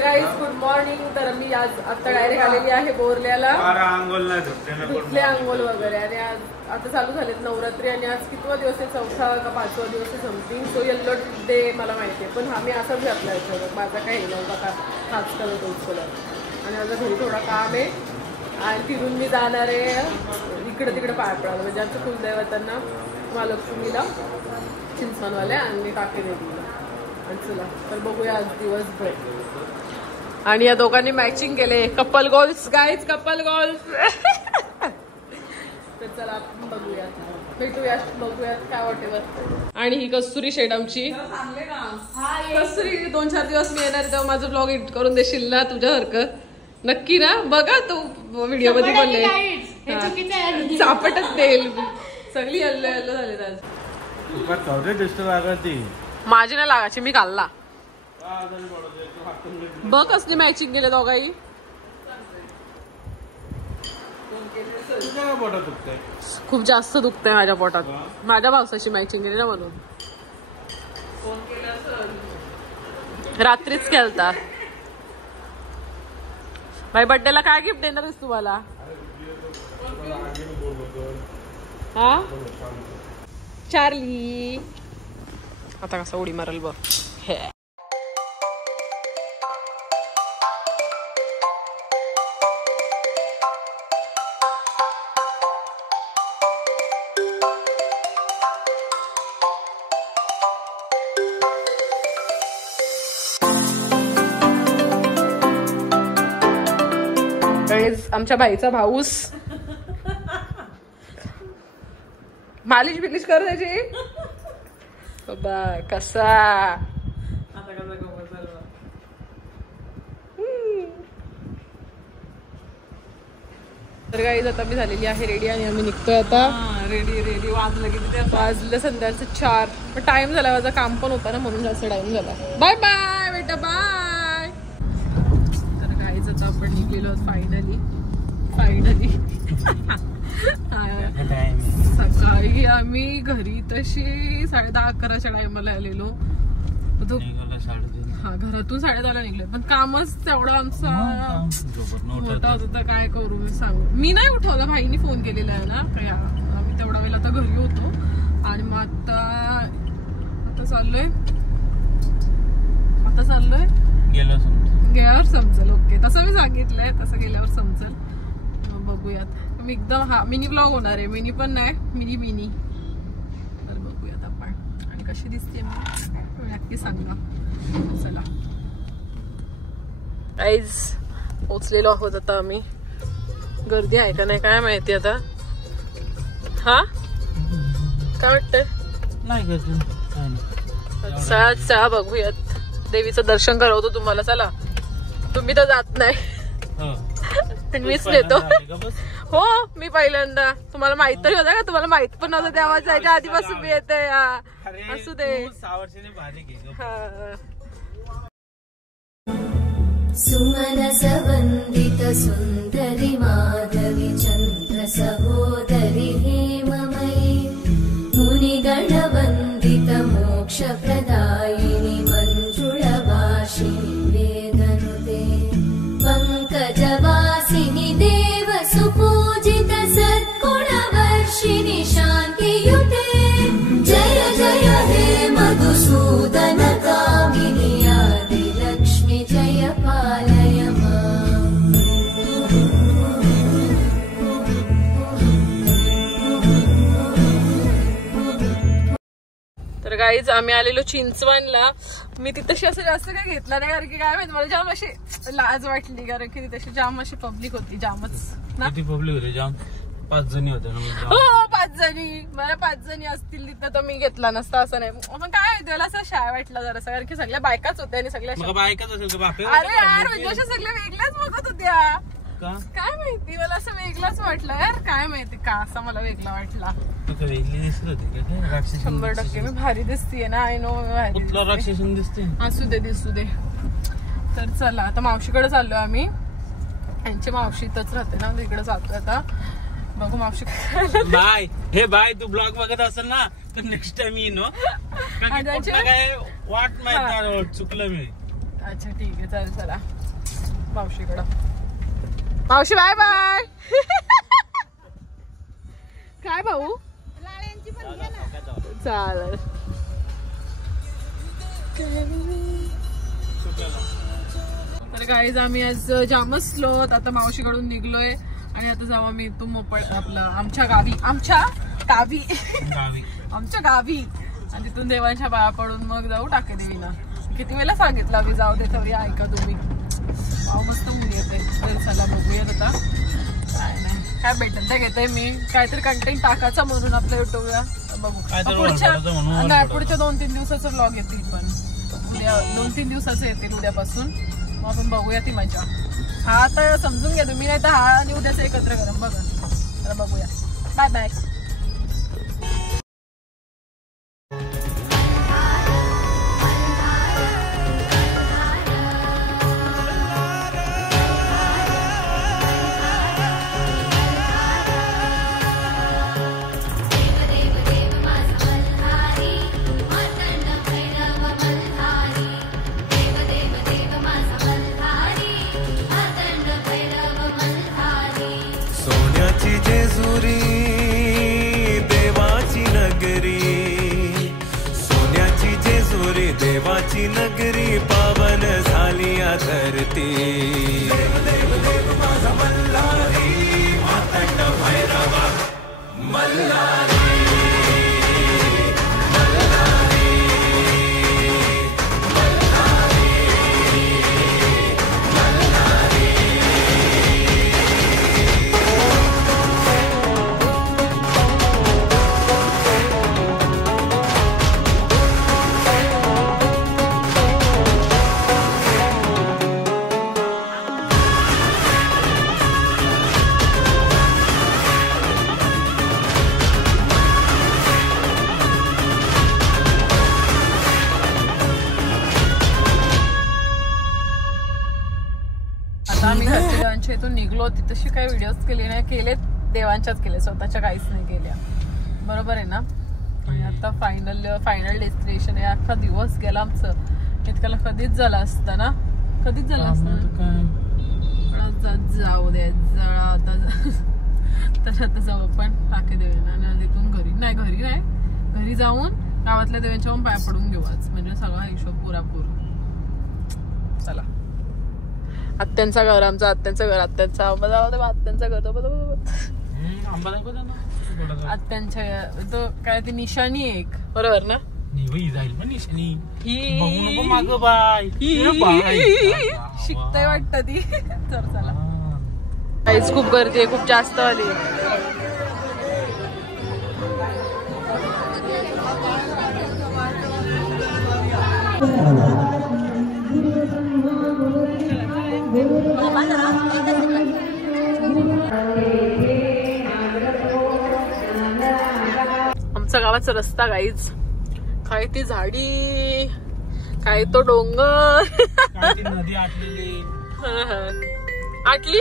Guys good morning. तर मी आज आता डायरेक्ट आलेली आहे बोरल्याला. कुठले अंघोळ वगैरे. आणि आज आता चालू झालेत नवरात्री आणि आज कितवा दिवस आहे, 4था का 5वा दिवस आहे समथिंग. सो येल्लो डे मला माहिती आहे, पण आम्ही असाच घातला याच्यावर. माझा काही नव्हता का हाच करत होतो. आणि माझं घरी थोडा काम आहे आणि फिरून मी जाणार आहे इकडे तिकडे पाय पडायला. म्हणजे आमच्या कुलदैवतांना महालक्ष्मीला चिंचवणवाल्या आणि काकी देवीला. आणि चला तर बघूया आज दिवसभर. आणि या दोघांनी मॅचिंग केले. Couple goals guys, couple goals. तर चला आपण बघूयात, भेटूयात, बघूयात काय वॉटेवर. आणि ही कस्तुरी शेड आमची. कस्तुरी 2-4 दिवस मी येणार तेव्हा माझं ब्लॉग एडिट करून देशील ना तुझ्यासारखं? नक्की ना. बघा तू व्हिडिओ मध्ये बोलले चापटच देईल. सगळी येल्लो येल्लो झाले आज. माझी नाही लागायची, मी घालला. बघ कसली मॅचिंग केले दोघाही. खूप जास्त दुखतंय माझ्या पोटात. माझ्या पावसाची मॅचिंग केली ना म्हणून. रात्रीच केलता. भाई बर्थडेला काय गिफ्ट देणार आहेस तुम्हाला? हा चार्ली. आता कसं उडी मारल बघ. हे आमच्या बाईचा भाऊस मालिश बिलिश कर त्याची. कसा तर गाईज आता मी झालेली आहे रेडी आणि आम्ही निघतोय आता. रेडी वाजलं संध्याकाळचं 4. पण टाइम झाला, माझं काम पण होता ना म्हणून जास्त टाइम झाला. बाय बाय बेटा बाय. तर गाईज आता आपण निघलेलो फायनली. सकाळी आम्ही घरी तशी 10:30-11च्या टायमाला आलेलो. हा घरातून 10:30ला निघलो. पण कामच तेवढा आमचा मोठा होता. काय करू मी सांगू. मी नाही उठवलं, भाईनी फोन केलेला आहे ना. काय आम्ही तेवढा वेळ आता घरी होतो. आणि मग आता चाललोय गेल्यावर समजेल. ओके तसं मी सांगितलंय, तसं गेल्यावर समजेल. बघूयात. मी एकदम मिनी ब्लॉग होणार आहे. मिनी पण नाही, मिनी. तर बघूयात आपण. आणि कशी दिसते मी नक्की सांगा. चला गाईज पोचलेलो आहोत आता आम्ही. गर्दी आहे का नाही काय माहिती आता. हा काय वाटतंय? नाही गर्दी. चला बघूयात. देवीचं दर्शन करवतो तुम्हाला. चला तुम्ही तर जात नाही पण मीच नेतो. हो मी पहिल्यांदा. तुम्हाला माहित तरी होतं का? तुम्हाला माहित पण नव्हतं तेव्हा जायच्या आधीपासून मी येते. असू दे. सुमनस वंदित सुंदरी माधवी चंद्र सहोदरी हेममयी मुनिगण वंदित मोक्ष प्रदायिनी मंजुळवासिनी वेदनुते पंकजवासिनी देव सुपूजित सद्गुणवर्षिणि शान्तियुते जय जय हे मधुसूदन कामिनी आदिलक्ष्मी जय पालय माम्. तर गाईज आम्ही आलेलो चिंचवणला. मी तिथशी असं जास्त काही घेतला नाही कारण की काय माहिती मला जाम अशी लाज वाटली. कारण की तिथशी जाम अशी पब्लिक होती. जामच ना पब्लिक होती. जाम 5 जणी होत्या ना. हो 5 जणी. मला 5 जणी असतील तिथं तर मी घेतला नसता असं नाही. पण काय माहिती मला असं शाय वाटलं जरा. कारण की सगळ्या बायकाच होत्या आणि सगळ्या बायकाच असेल. अरे यार म्हणजे अशा सगळ्या वेगळ्याच बघत होत्या. काय माहिती मला असं वेगळाच वाटलं यार. काय माहिती का असं मला वेगळा वाटला. 100% मी भारी दिसतीये ना. आय नो मी भारी दिसते. असू दे दिसू दे. तर चला आता मावशीकडे चाललोय आम्ही. यांची मावशी इथंच राहते ना. तिकडे जातोय आता. बघू मावशी बाय. हे बाय तू ब्लॉग बघत असेल ना तर नेक्स्ट टाइम येईन. काय वाट माहित चुकलं मी. अच्छा ठीक आहे चालेल. चला मावशीकडं. मावशी बाय बाय. काय भाऊ चालेल. तर गाईज आम्ही आज जामच स्लोत आता मावशीकडून निघलोय आणि आता जाऊ आम्ही इथून मोपळ आपलं आमच्या गावी आणि तिथून देवांच्या पाया पडून मग जाऊ टाके देवीला. किती वेळा सांगितलं आम्ही जाऊ दे तरी ऐका तुम्ही. वाव मस्त मुली येते. तर चला बघूयात आता काय नाही काय भेटत ते घेते मी काहीतरी कंटेंट टाकायचा म्हणून आपल्या युट्यूबला. बघू पुढच्या 2-3 दिवसाचा व्लॉग येतील पण उद्या 2-3 दिवसाचे येतील उद्यापासून. मग आपण बघूया ती मजा. हा आता समजून घ्या तुम्ही नाही तर हा आणि उद्याच एकत्र करा बघा. तर बघूया. Bye bye. देवाची नगरी पावन झाली धरती. देव देव माझा मल्हारी मातंड भैरवा मल्हारी. आम्ही घरच्या देवांच्या इथून निघलो. तशी काही व्हिडिओज केले नाही. केले देवांच्याच केले स्वतःच्या काहीच नाही केल्या. बरोबर आहे ना. आणि आता फायनल डेस्टिनेशन आहे. अख्खा दिवस गेला आमचं. इतक्याला कधीच झाला असता ना. कधीच झालं असतं. जाऊ दे जळा आता. तर आता जाऊ आपण टाके देवीला आणि तिथून घरी जाऊन गावातल्या देवांच्या पाय पडून घेऊ आज. म्हणजे सगळा हिशोब पुरापूर. चला. आत्यांचं घर आमचं आत्यांचं घर आत्यांचा घर आत्यांच्या तो काय ती निशाणी एक बरोबर ना. शिकताय वाटत ती. तर चला काहीच खूप गर्दी आहे. खूप जास्त आली. आमचा गावाचा रस्ता गाईज. काय ती झाडी काय तो डोंगर. नदी आटलेली आटली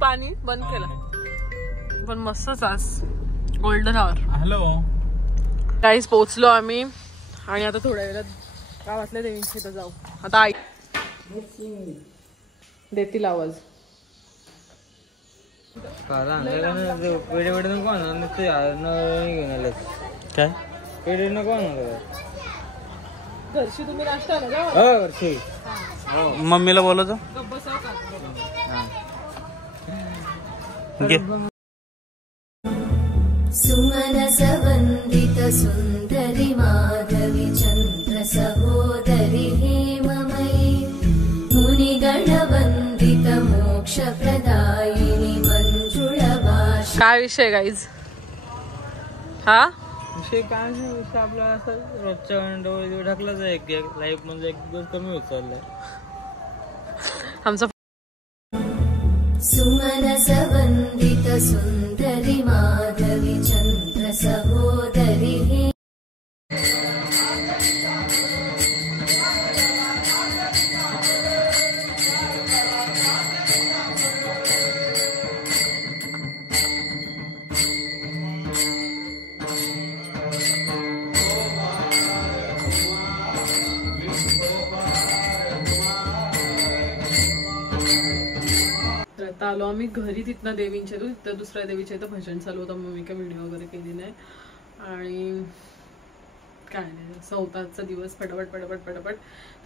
पाणी बंद केलं पण मस्तच आज गोल्डन आवर. हॅलो गाईज पोहोचलो आम्ही आणि आता थोड्या वेळात गावातल्या देवींची इथं जाऊ. आता आई देतील आवाज. काय पेढे नको घरची तुम्ही नाश्ता ना मम्मीला बोलवतो. सुमनस वंदित सुंदरी माधवी चंद्र सहोदरी हेममयी मुनिगण वंदित मोक्ष प्रदायिनी मंजुळभाषा. काय विषय गाईज हा विषय काय नाही. विषय आपला असं रोजच्या ढकलाच आहे. लाईफ म्हणजे एक दिवस कमी होत चाललाय आमचा. सुमनस वंदित सुंदरी माधवी चंद्र सहोदरी हे आता आलो आम्ही घरी. तिथनं देवींच्या तिथं दुसऱ्या देवीच्या इथं भजन चालू होतं. मग मी काय व्हिडिओ वगैरे केली नाही. आणि काय नाही, चौथाचा दिवस फटाफट फटाफट फटाफट.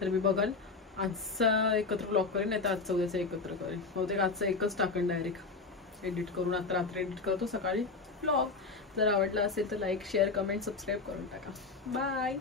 तर मी बघन आजचा एकत्र ब्लॉग करेन, नाही तर आजचा उद्याचा एकत्र करेन. बहुतेक आजचा एकच टाकेन डायरेक्ट एडिट करून. आता रात्री एडिट करतो, सकाळी ब्लॉग. जर आवडला असेल तर लाईक शेअर कमेंट सबस्क्राईब करून टाका. बाय.